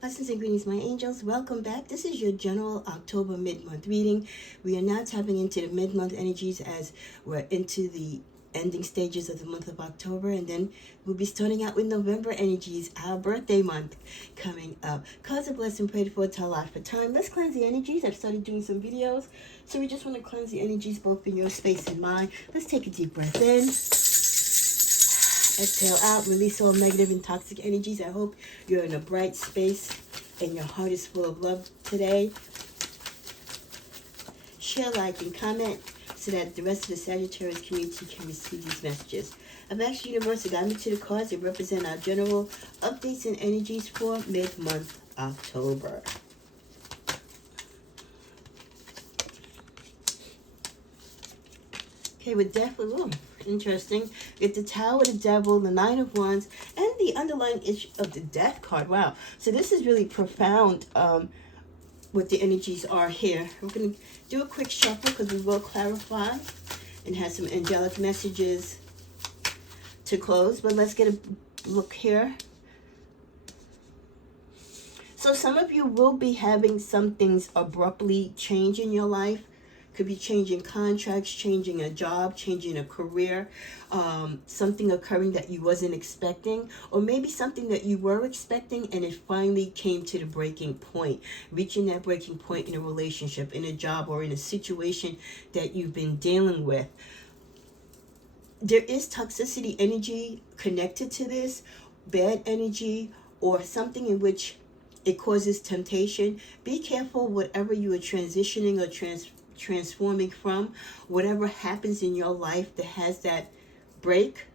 Blessings and greetings, my angels. Welcome back. This is your general October mid-month reading. We are now tapping into the mid-month energies as we're into the ending stages of the month of October, and then we'll be starting out with November energies, our birthday month coming up. Cause a blessing, prayed for, tell life for time. Let's cleanse the energies. I've started doing some videos, so we just want to cleanse the energies both in your space and mine. Let's take a deep breath in. Exhale out, release all negative and toxic energies. I hope you're in a bright space and your heart is full of love today. Share, like, and comment so that the rest of the Sagittarius community can receive these messages. I've asked the universe to guide me to the cards that represent our general updates and energies for mid-month October. Okay, with death, interesting. Get the Tower, the Devil, the Nine of Wands, and the underlying issue of the Death card. Wow. So this is really profound, what the energies are here. We're going to do a quick shuffle because we will clarify and have some angelic messages to close. But let's get a look here. So some of you will be having some things abruptly change in your life. Could be changing contracts, changing a job, changing a career, something occurring that you wasn't expecting, or maybe something that you were expecting and it finally came to the breaking point, reaching that breaking point in a relationship, in a job, or in a situation that you've been dealing with. There is toxicity energy connected to this, bad energy, or something in which it causes temptation. Be careful whatever you are transitioning or transforming from, whatever happens in your life that has that break,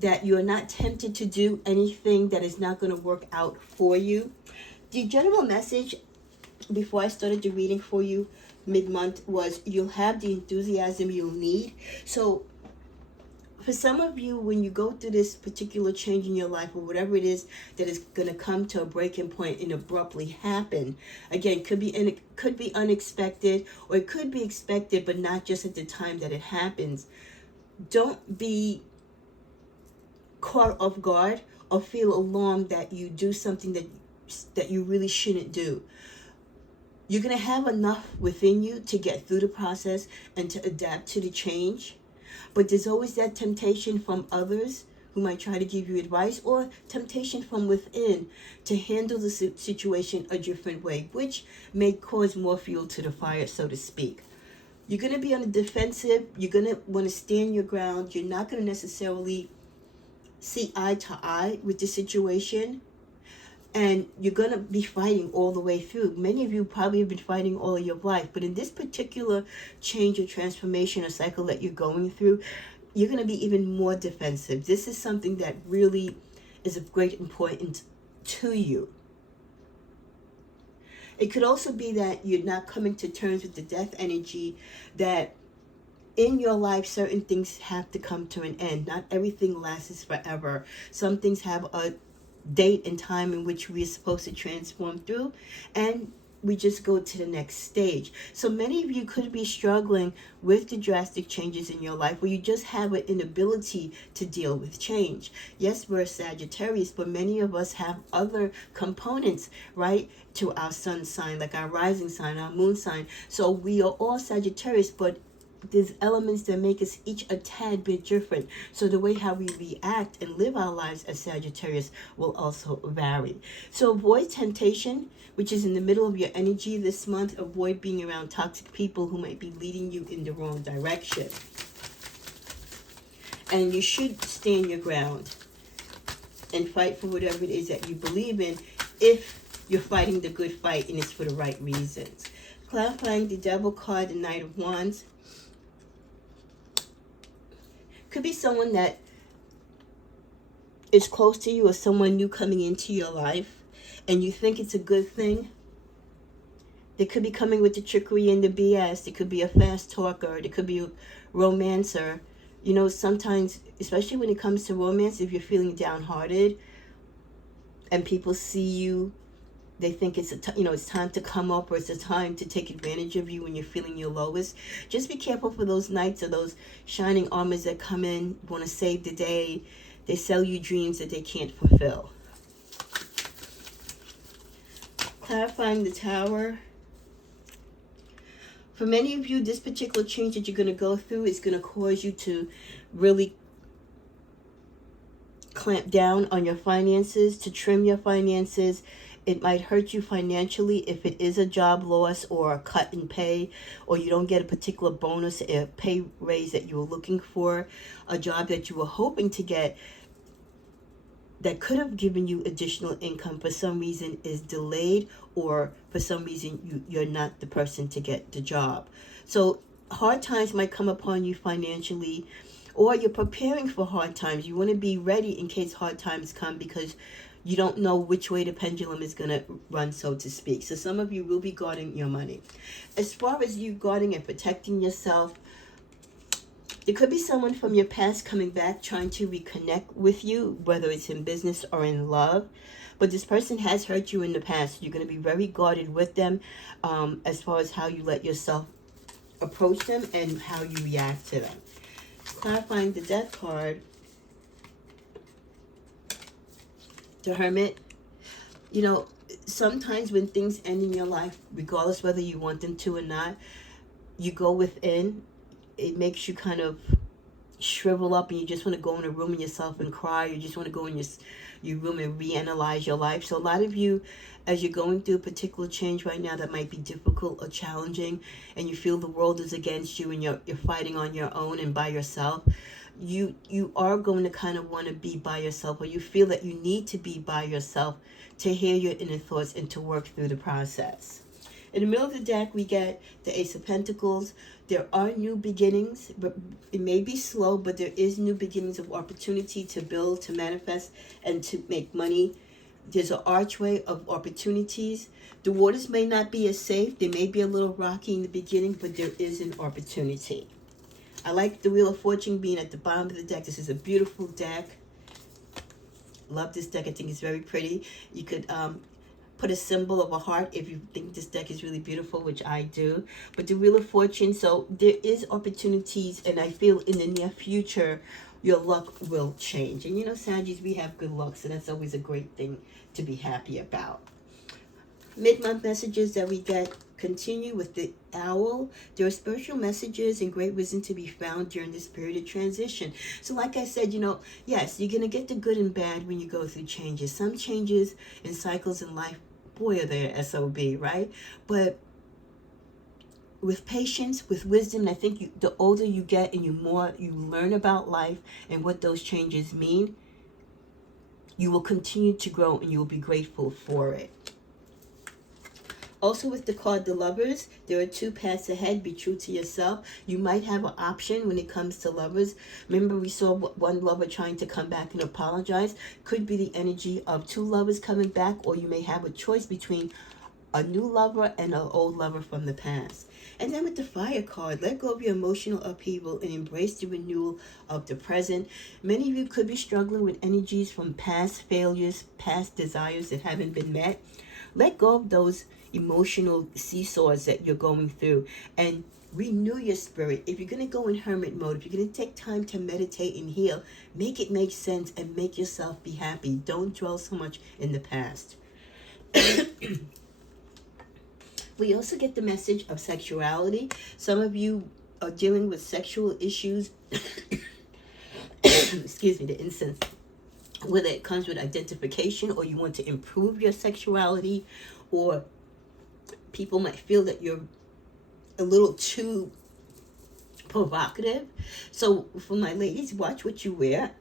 that you're not tempted to do anything that is not going to work out for you. The general message before I started the reading for you mid-month was you'll have the enthusiasm you'll need. So for some of you, when you go through this particular change in your life, or whatever it is that is going to come to a breaking point and abruptly happen, again, could be unexpected, or it could be expected, but not just at the time that it happens. Don't be caught off guard or feel alarmed that you do something that you really shouldn't do. You're going to have enough within you to get through the process and to adapt to the change. But there's always that temptation from others who might try to give you advice, or temptation from within to handle the situation a different way, which may cause more fuel to the fire, so to speak. You're going to be on the defensive. You're going to want to stand your ground. You're not going to necessarily see eye to eye with the situation. And you're going to be fighting all the way through. Many of you probably have been fighting all of your life. But in this particular change or transformation or cycle that you're going through, you're going to be even more defensive. This is something that really is of great importance to you. It could also be that you're not coming to terms with the death energy, that in your life, certain things have to come to an end. Not everything lasts forever. Some things have a date and time in which we're supposed to transform through, and we just go to the next stage. So many of you could be struggling with the drastic changes in your life, where you just have an inability to deal with change. Yes, we're Sagittarius, but many of us have other components, right, to our sun sign, like our rising sign, our moon sign. So we are all Sagittarius, but there's elements that make us each a tad bit different. So the way how we react and live our lives as Sagittarius will also vary. So avoid temptation, which is in the middle of your energy this month. Avoid being around toxic people who might be leading you in the wrong direction. And you should stand your ground and fight for whatever it is that you believe in, if you're fighting the good fight and it's for the right reasons. Clarifying the Devil card, the Knight of Wands. Could be someone that is close to you, or someone new coming into your life, and you think it's a good thing. They could be coming with the trickery and the BS. They could be a fast talker. They could be a romancer. You know, sometimes, especially when it comes to romance, if you're feeling downhearted and people see you, they think it's it's time to come up, or it's a time to take advantage of you when you're feeling your lowest. Just be careful for those knights, or those shining armors that come in, want to save the day. They sell you dreams that they can't fulfill. Clarifying the Tower. For many of you, this particular change that you're going to go through is going to cause you to really clamp down on your finances, to trim your finances. It might hurt you financially if it is a job loss or a cut in pay, or you don't get a particular bonus, a pay raise that you were looking for, a job that you were hoping to get that could have given you additional income for some reason is delayed, or for some reason you're not the person to get the job. So hard times might come upon you financially, or you're preparing for hard times. You want to be ready in case hard times come, because you don't know which way the pendulum is going to run, so to speak. So some of you will be guarding your money. As far as you guarding and protecting yourself, there could be someone from your past coming back trying to reconnect with you, whether it's in business or in love. But this person has hurt you in the past. You're going to be very guarded with them as far as how you let yourself approach them and how you react to them. Clarifying the Death card. The Hermit. You know, sometimes when things end in your life, regardless whether you want them to or not, you go within. It makes you kind of shrivel up, and you just want to go in a room in yourself and cry. You just want to go in your room and reanalyze your life. So a lot of you, as you're going through a particular change right now that might be difficult or challenging, and you feel the world is against you and you're fighting on your own and by yourself, you are going to kind of want to be by yourself, or you feel that you need to be by yourself to hear your inner thoughts and to work through the process. In the middle of the deck, we get the Ace of Pentacles. There are new beginnings, but it may be slow, but there is new beginnings of opportunity to build, to manifest, and to make money. There's an archway of opportunities. The waters may not be as safe. They may be a little rocky in the beginning, but there is an opportunity. I like the Wheel of Fortune being at the bottom of the deck. This is a beautiful deck. Love this deck. I think it's very pretty. You could put a symbol of a heart if you think this deck is really beautiful, which I do. But the Wheel of Fortune, so there is opportunities, and I feel in the near future your luck will change. And you know, Saggies, we have good luck, so that's always a great thing to be happy about. Mid-month messages that we get continue with the Owl. There are spiritual messages and great wisdom to be found during this period of transition. So like I said, you know, yes, you're going to get the good and bad when you go through changes. Some changes and cycles in life, boy, are they SOB, right? But with patience, with wisdom, I think the older you get and you learn about life and what those changes mean, you will continue to grow and you will be grateful for it. Also with the card, the Lovers, there are two paths ahead. Be true to yourself. You might have an option when it comes to lovers. Remember, we saw one lover trying to come back and apologize. Could be the energy of two lovers coming back, or you may have a choice between a new lover and an old lover from the past. And then with the Fire card, let go of your emotional upheaval and embrace the renewal of the present. Many of you could be struggling with energies from past failures, past desires that haven't been met. Let go of those emotional seesaws that you're going through and renew your spirit. If you're going to go in hermit mode, if you're going to take time to meditate and heal, make it make sense and make yourself be happy. Don't dwell so much in the past. We also get the message of sexuality. Some of you are dealing with sexual issues. Excuse me, the incense. Whether it comes with identification, or you want to improve your sexuality, or people might feel that you're a little too provocative. So for my ladies, watch what you wear.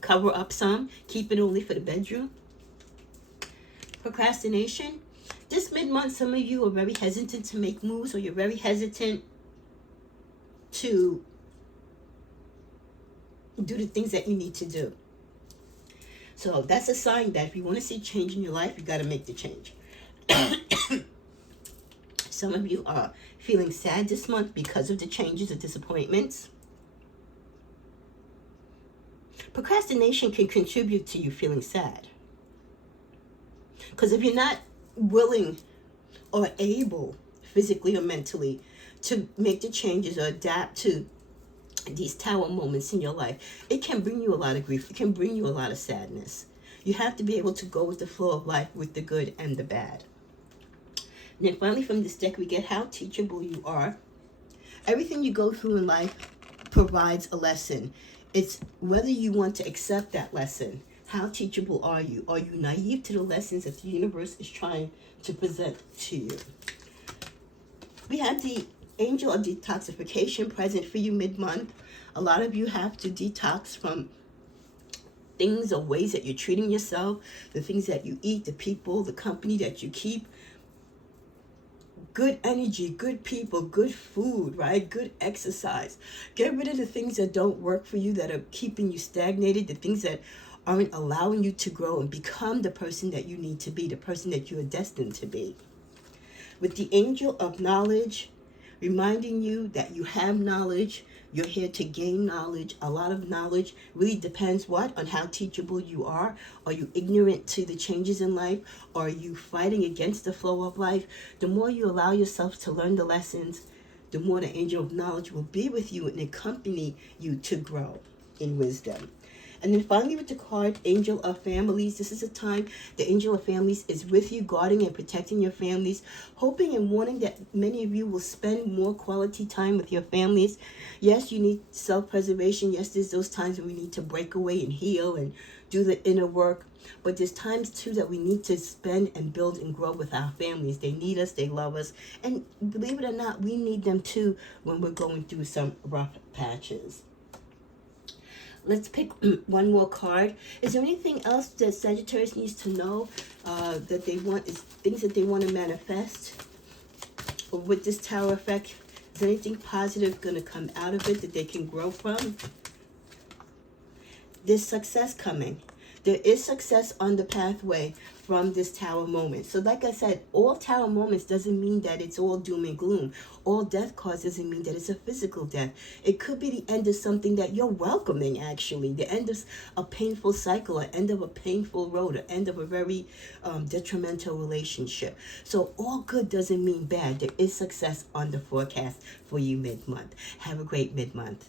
Cover up some. Keep it only for the bedroom. Procrastination. This mid-month, some of you are very hesitant to make moves, or you're very hesitant to do the things that you need to do. So that's a sign that if you want to see change in your life, you got to make the change. Some of you are feeling sad this month because of the changes or disappointments. Procrastination can contribute to you feeling sad. Because if you're not willing or able, physically or mentally, to make the changes or adapt to these tower moments in your life, it can bring you a lot of grief. It can bring you a lot of sadness. You have to be able to go with the flow of life, with the good and the bad. And then finally from this deck we get how teachable you are. Everything you go through in life provides a lesson. It's whether you want to accept that lesson. How teachable are you? Are you naive to the lessons that the universe is trying to present to you? We have the angel of detoxification present for you mid-month. A lot of you have to detox from things or ways that you're treating yourself, the things that you eat, the people, the company that you keep. Good energy, good people, good food, right? Good exercise. Get rid of the things that don't work for you, that are keeping you stagnated, the things that aren't allowing you to grow and become the person that you need to be, the person that you are destined to be. With the angel of knowledge, reminding you that you have knowledge, you're here to gain knowledge. A lot of knowledge really depends on how teachable you are. Are you ignorant to the changes in life? Are you fighting against the flow of life? The more you allow yourself to learn the lessons, the more the angel of knowledge will be with you and accompany you to grow in wisdom. And then finally with the card, Angel of Families. This is a time the Angel of Families is with you, guarding and protecting your families, hoping and wanting that many of you will spend more quality time with your families. Yes, you need self-preservation. Yes, there's those times when we need to break away and heal and do the inner work. But there's times too that we need to spend and build and grow with our families. They need us, they love us. And believe it or not, we need them too when we're going through some rough patches. Let's pick one more card. Is there anything else that Sagittarius needs to know that they want, is things that they want to manifest? Or with this Tower effect, is anything positive going to come out of it that they can grow from? There's success coming. There is success on the pathway from this Tower moment. So like I said, all Tower moments doesn't mean that it's all doom and gloom. All death cards doesn't mean that it's a physical death. It could be the end of something that you're welcoming, actually. The end of a painful cycle, an end of a painful road, an end of a very detrimental relationship. So all good doesn't mean bad. There is success on the forecast for you mid-month. Have a great mid-month.